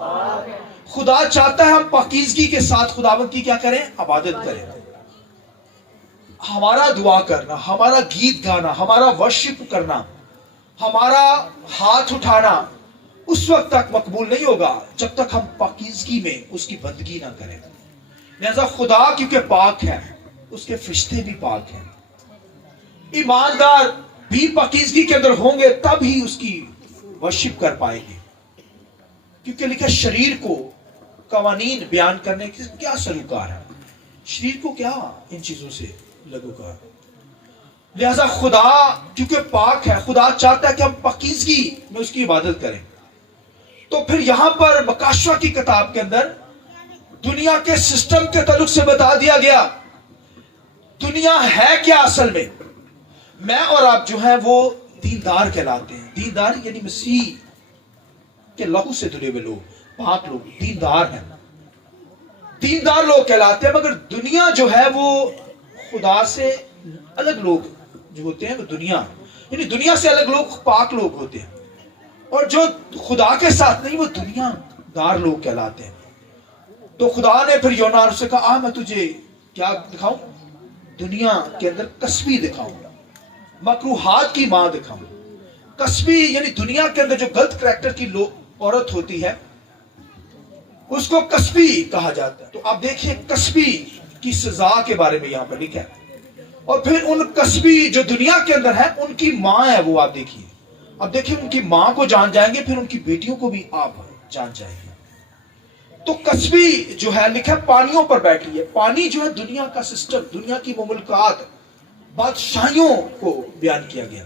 خدا چاہتا ہے ہم پاکیزگی کے ساتھ خداوند کی کیا کریں؟ عبادت کریں. ہمارا دعا کرنا، ہمارا گیت گانا، ہمارا ورشپ کرنا، ہمارا ہاتھ اٹھانا اس وقت تک مقبول نہیں ہوگا جب تک ہم پاکیزگی میں اس کی بندگی نہ کریں. لہذا خدا کیونکہ پاک ہے، اس کے فرشتے بھی پاک ہیں. ایماندار بھی پاکیزگی کے اندر ہوں گے تب ہی اس کی ورشپ کر پائیں گے. کیونکہ لکھا شریر کو قوانین بیان کرنے کی کیا سلوکار ہے، شریر کو کیا ان چیزوں سے لگوکار. لہذا خدا کیونکہ پاک ہے، خدا چاہتا ہے کہ ہم پاکیزگی میں اس کی عبادت کریں. تو پھر یہاں پر مکاشوہ کی کتاب کے اندر دنیا کے سسٹم کے تعلق سے بتا دیا گیا دنیا ہے کیا اصل میں. میں اور آپ جو ہیں وہ دیندار کہلاتے ہیں. دیندار یعنی مسیح کے لہو سے دھلے ہوئے لوگ، پاک لوگ دیندار ہیں، دیندار لوگ کہلاتے ہیں. مگر دنیا جو ہے وہ خدا سے الگ لوگ جو ہوتے ہیں وہ دنیا یعنی دنیا سے الگ لوگ پاک لوگ ہوتے ہیں، اور جو خدا کے ساتھ نہیں وہ دنیا دار لوگ کہلاتے ہیں. تو خدا نے پھر یونا سے کہا میں تجھے کیا دکھاؤں؟ دنیا کے اندر کسبی دکھاؤں، مکروہات کی ماں دکھاؤں. کسبی یعنی دنیا کے اندر جو غلط کریکٹر کی عورت ہوتی ہے اس کو کسبی کہا جاتا ہے. تو آپ دیکھیے کسبی کی سزا کے بارے میں یہاں پر لکھا ہے. اور پھر ان کسبی جو دنیا کے اندر ہے ان کی ماں ہے وہ آپ دیکھیے. اب دیکھیے ان کی ماں کو جان جائیں گے، پھر ان کی بیٹیوں کو بھی آپ جان جائیں گے. تو کسبی جو ہے لکھا پانیوں پر بیٹھی ہے. پانی جو ہے دنیا کا سسٹم، دنیا کی مملکات، بادشاہیوں کو بیان کیا گیا.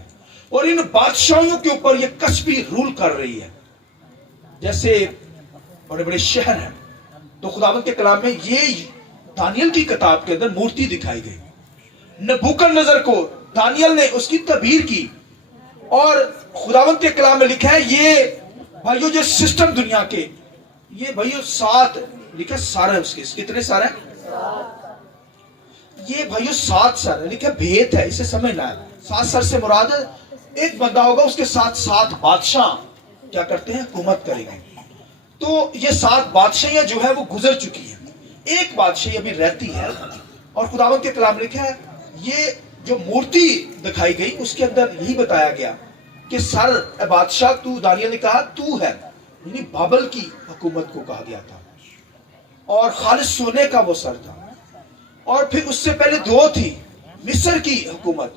اور ان بادشاہیوں کے اوپر یہ کسبی رول کر رہی ہے. جیسے بڑے بڑے شہر ہیں. تو خداوند کے کلام میں یہ دانیل کی کتاب کے اندر مورتی دکھائی گئی. نبوکدنضر کو دانیل نے اس کی تعبیر کی، اور خداوند کے کلام میں لکھا ہے یہ بھائیو جو سسٹم دنیا کے یہ بھائیو 7 لکھا سارے اس کے کتنے سارے یہ بھائیو 7 سر لکھا بھید ہے، اسے سمجھنا ہے. 7 سر سے مراد ہے ایک بندہ ہوگا اس کے ساتھ 7 بادشاہ کیا کرتے ہیں؟ حکومت کریں گے. تو یہ 7 بادشاہیاں جو ہے وہ گزر چکی ہیں، ایک بادشاہی ابھی رہتی ہے. اور خداوند کے کلام لکھا ہے یہ جو مورتی دکھائی گئی اس کے اندر یہی بتایا گیا کہ سر اے بادشاہ تو، دانیل نے کہا تو ہے، یعنی بابل کی حکومت کو کہا گیا تھا، اور خالص سونے کا وہ سر تھا. اور پھر اس سے پہلے 2 تھی، مصر کی حکومت،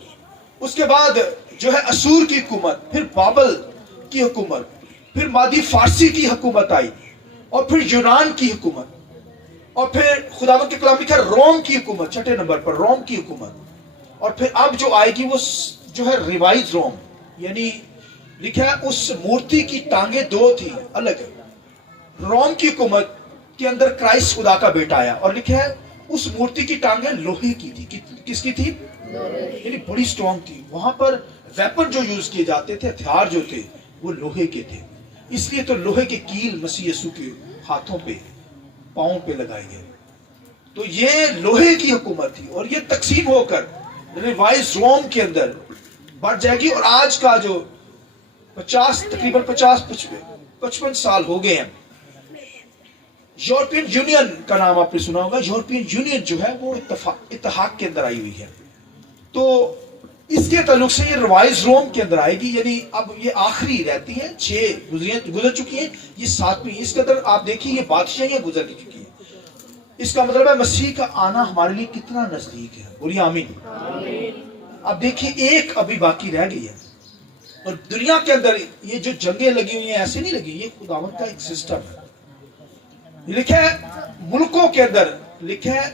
اس کے بعد جو ہے اسور کی حکومت، پھر بابل کی حکومت، پھر مادی فارسی کی حکومت آئی، اور پھر یونان کی حکومت، اور پھر خداوند کے کلام لکھا روم کی حکومت 6 نمبر پر، روم کی حکومت. اور پھر اب جو آئے گی وہ جو ہے ریوائز روم، یعنی لکھا ہے اس مورتی کی ٹانگیں 2 تھی الگ. روم کی حکومت کے اندر کرائسٹ خدا کا بیٹا آیا، اور لکھا ہے اس مورتی کی ٹانگیں لوہے کی تھی. کس کی تھی؟ یعنی بڑی سٹرونگ تھی. وہاں پر ویپن جو یوز کیے جاتے تھے، ہتھیار جو تھے وہ لوہے کے تھے. اس لیے تو لوہے کے کیل مسیح یسوع کے ہاتھوں پہ پاؤں پہ لگائے گئے. تو یہ لوہے کی حکومت تھی، اور یہ تقسیم ہو کر ریوائز روم کے اندر بڑھ جائے گی. اور آج کا جو 50 تقریباً 55 سال ہو گئے ہیں، یورپین یونین کا نام آپ نے سنا ہوگا. یورپین یونین جو ہے وہ اتحاد کے اندر آئی ہوئی ہے. تو اس کے تعلق سے یہ ریوائز روم کے اندر آئے گی، یعنی اب یہ آخری رہتی ہیں. 6 گزر چکی ہیں، یہ 7ویں. اس کے اندر آپ دیکھیے یہ بادشاہیاں گزر چکی ہیں. اس کا مطلب ہے مسیح کا آنا ہمارے لیے کتنا نزدیک ہے. بولیے آمین. اب دیکھیے ایک ابھی باقی رہ گئی ہے. اور دنیا کے اندر یہ جو جنگیں لگی ہوئی ہیں ایسے نہیں لگی، یہ خداوند کا ایک سسٹم ہے. لکھا ہے ملکوں کے اندر لکھا ہے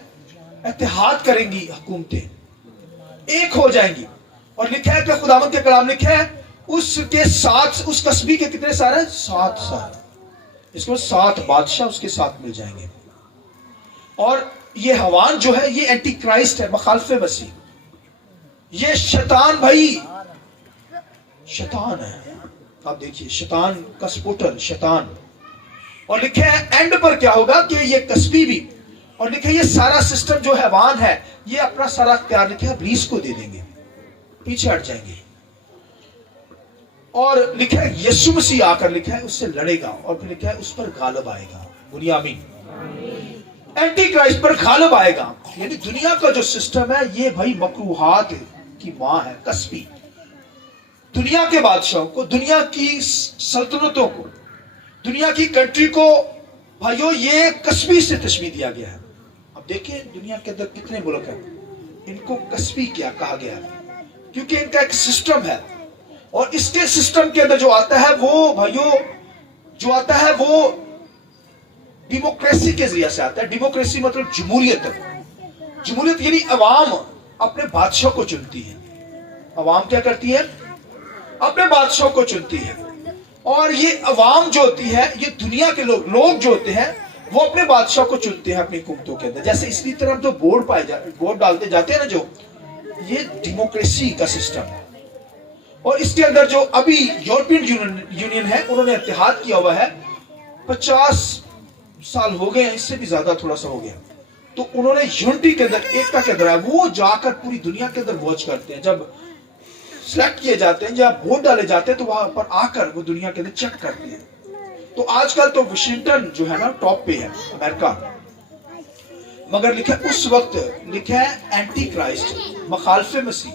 اتحاد کریں گی حکومتیں، ایک ہو جائیں گی. اور لکھا ہے کہ خداوند کے کلام لکھا ہے اس کے 7 اس قصبی کے کتنے سارے؟ 7 سار. اس کو 7 بادشاہ اس کے ساتھ مل جائیں گے. اور یہ حوان جو ہے یہ اینٹی کرائسٹ ہے، مخالف مسیح. یہ شیطان بھائی شیطان ہے. آپ دیکھیے شیطان کا سپورٹر شیطان. اور لکھا ہے اینڈ پر کیا ہوگا کہ یہ کسبی بھی، اور لکھا ہے یہ سارا سسٹم جو حیوان ہے یہ اپنا سارا اختیار لکھا ہے ابلیس کو دے دیں گے، پیچھے ہٹ جائیں گے. اور لکھا ہے یسوع مسیح آ کر لکھا ہے اس سے لڑے گا اور پھر لکھا ہے اس پر غالب آئے گا. بولیے آمین. اینٹی کرائسٹ پر غالب آئے گا. یعنی دنیا کا جو سسٹم ہے یہ بھائی مکروہات کی ماں ہے, کسبی. دنیا کے بادشاہوں کو, دنیا کی سلطنتوں کو, دنیا کی کنٹری کو بھائیو یہ کسبی سے تشبیہ دیا گیا ہے. اب دیکھیں دنیا کے اندر کتنے ملک ہیں, ان کو کسبی کیا کہا گیا ہے کیونکہ ان کا ایک سسٹم ہے, اور اس کے سسٹم کے اندر جو آتا ہے وہ بھائیو جو آتا ہے وہ ڈیموکریسی کے ذریعے سے آتا ہے. ڈیموکریسی مطلب جمہوریت. جمہوریت یعنی عوام اپنے بادشاہ کو چنتی ہے. عوام کیا کرتی ہے؟ اپنے بادشاہ کو چنتی ہے. اور یہ عوام جو ہوتی ہے, یہ دنیا کے لوگ جو ہوتے ہیں وہ اپنے بادشاہ کو چنتے ہیں اپنی حکومتوں کے اندر. جیسے اسی طرح جو ووٹ ڈالتے جاتے ہیں نا, جو یہ ڈیموکریسی کا سسٹم ہے. اور اس کے اندر جو ابھی یورپین یونین ہے, انہوں نے اتحاد کیا ہوا ہے. 50 سال ہو گئے ہیں, اس سے بھی زیادہ تھوڑا سا ہو گیا. تو انہوں نے یونٹی کے اندر, ایکتا کے اندر وہ جا کر پوری دنیا کے اندر واچ کرتے ہیں. جب سلیکٹ کیے جاتے ہیں, جب ووٹ ڈالے جاتے ہیں, تو وہاں پر آ کر وہ دنیا کے اندر چیک کرتے ہیں. تو آج کل تو واشنگٹن جو ہے نا ٹاپ پہ ہے, امریکہ. مگر لکھا اس وقت لکھا ہے اینٹی کرائسٹ, مخالف مسیح,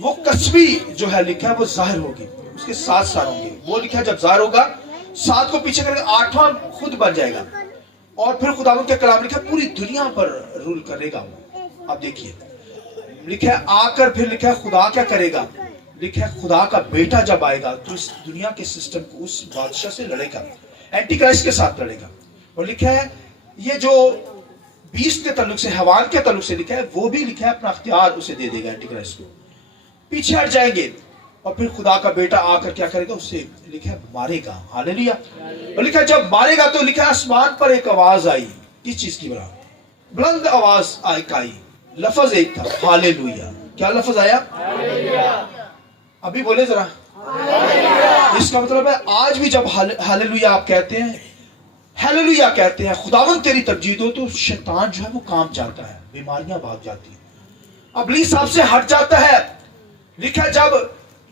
وہ کسبی جو ہے لکھا ہے وہ ظاہر ہوگی. اس کے 7 سال ہوں گے. وہ لکھا ہے جب ظاہر ہوگا 7 کو پیچھے کر کے 8واں خود بن جائے گا, اور پھر خداوند کے کلام لکھا پوری دنیا پر رول کرے گا وہ. اب دیکھیے لکھا ہے آ کر پھر لکھا ہے خدا کیا کرے گا. لکھا ہے خدا کا بیٹا جب آئے گا تو اس دنیا کے سسٹم کو, اس بادشاہ سے لڑے گا, اینٹی کرائسٹ کے ساتھ لڑے گا. اور لکھا ہے یہ جو بیسٹ کے تعلق سے, حیوان کے تعلق سے لکھا ہے, وہ بھی لکھا ہے اپنا اختیار اسے دے دے گا اینٹی کرائسٹ کو. پیچھے ہٹ جائیں گے اور پھر خدا کا بیٹا آ کر کیا کرے گا, اسے لکھا ہے مارے گا. ہاللیلویا. اور لکھا ہے جب مارے گا تو لکھا ہے آسمان پر ایک آواز آئی. کس چیز کی بلند آواز آئی, لفظ ایک تھا, ہاللیلویا. کیا لفظ آیا؟ ابھی بولے ذرا. اس کا مطلب ہے آج بھی جب ہاللیلویا آپ کہتے ہیں, ہاللیلویا کہتے ہیں, خداوند تیری تمجید ہو, تو شیطان جو ہے وہ کام جاتا ہے, بیماریاں بھاگ جاتی ہیں, ابلیس آپ سے ہٹ جاتا ہے. لکھا جب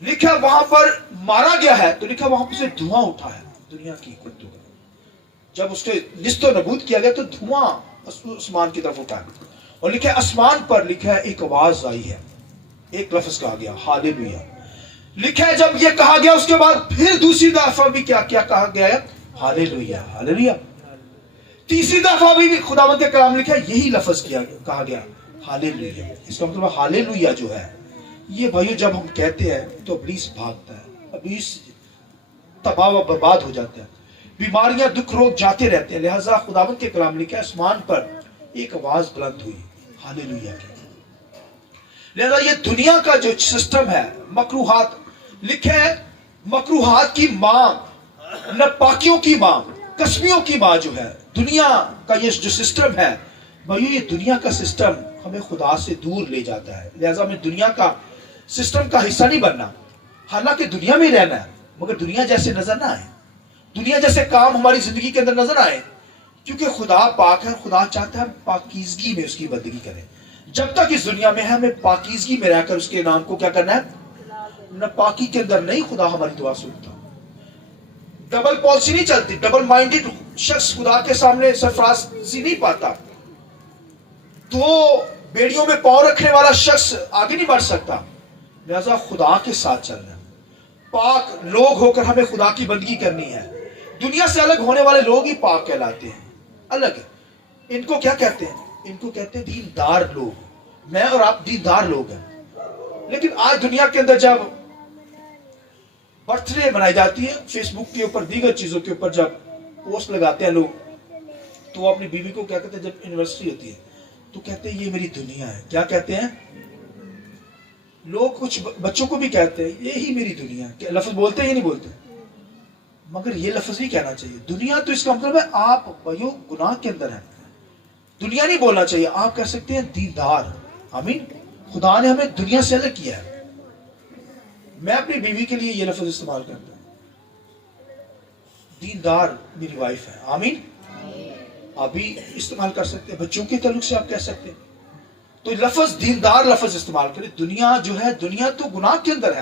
لکھا وہاں پر مارا گیا ہے تو لکھا وہاں پر سے دھواں اٹھا ہے دنیا کی کتوں. جب اس کے نست و نبود کیا گیا تو دھواں آسمان کی طرف اٹھا. اور لکھا آسمان پر لکھا ہے ایک آواز آئی ہے, ایک لفظ کہا گیا, ہاللیلویا. لکھا ہے جب یہ کہا گیا اس کے بعد پھر دوسری دفعہ بھی کیا کہا گیا ہے, ہاللیلویا ہاللیلویا. تیسری دفعہ بھی خداوند کے کلام لکھا ہے یہی لفظ کہا گیا, ہاللیلویا. اس کا مطلب ہاللیلویا جو ہے یہ بھائیو جب ہم کہتے ہیں تو ابلیس بھاگتا ہے, ابلیس تباہ و برباد ہو جاتا ہے, بیماریاں دکھ روگ جاتے رہتے ہیں. لہٰذا خداوند کے کلام لکھا ہے آسمان پر ایک آواز بلند ہوئی, ہاللیلویا کی. لہذا یہ دنیا کا جو سسٹم ہے, مکروہات, لکھا ہے مکروہات کی ماں, ناپاکیوں کی ماں, کسبیوں کی ماں جو ہے, دنیا کا یہ جو سسٹم ہے بھائیو, یہ دنیا کا سسٹم ہمیں خدا سے دور لے جاتا ہے. لہذا ہمیں دنیا کا سسٹم کا حصہ نہیں بننا. حالانکہ دنیا میں رہنا ہے, مگر دنیا جیسے نظر نہ آئے, دنیا جیسے کام ہماری زندگی کے اندر نظر آئے, کیونکہ خدا پاک ہے. خدا چاہتا ہے ہم پاکیزگی میں اس کی بندگی کریں. جب تک اس دنیا میں ہے ہمیں پاکیزگی میں رہ کر اس کے نام کو کیا کرنا ہے, ناپاکی کے اندر نہیں خدا ہماری دعا سنتا. ڈبل پالیسی نہیں چلتی. ڈبل مائنڈڈ شخص خدا کے سامنے سرفرازی نہیں پاتا. دو بیڑیوں میں پاؤں رکھنے والا شخص آگے نہیں بڑھ سکتا. لہذا خدا کے ساتھ چلنا ہے. پاک لوگ ہو کر ہمیں خدا کی بندگی کرنی ہے. دنیا سے الگ ہونے والے لوگ ہی پاک کہلاتے ہیں. الگ ان کو کیا کہتے ہیں, ان کو کہتے ہیں دیندار لوگ. میں اور آپ دیندار لوگ ہیں. لیکن آج دنیا کے اندر جب برتھ ڈے منائی جاتی ہے, فیس بک کے اوپر دیگر چیزوں کے اوپر جب پوسٹ لگاتے ہیں لوگ, تو وہ اپنی بیوی کو کیا کہتے ہیں, جب اینیورسری ہوتی ہے تو کہتے ہیں یہ میری دنیا ہے. کیا کہتے ہیں لوگ؟ کچھ بچوں کو بھی کہتے ہیں یہی میری دنیا ہے. لفظ بولتے ہیں یا نہیں بولتے؟ مگر یہ لفظ نہیں کہنا چاہیے. دنیا تو اس کا مطلب ہے آپ بھائیو گناہ کے اندر ہیں. دنیا نہیں بولنا چاہیے. آپ کہہ سکتے ہیں دیندار. آمین. خدا نے ہمیں دنیا سے الگ کیا ہے. میں اپنی بیوی کے لیے یہ لفظ استعمال کرتا ہوں, دیندار میری وائف ہے. آمین. آپ بھی استعمال کر سکتے ہیں. بچوں کے تعلق سے آپ کہہ سکتے ہیں. تو لفظ دیندار لفظ استعمال کریں. دنیا جو ہے, دنیا تو گناہ کے اندر ہے.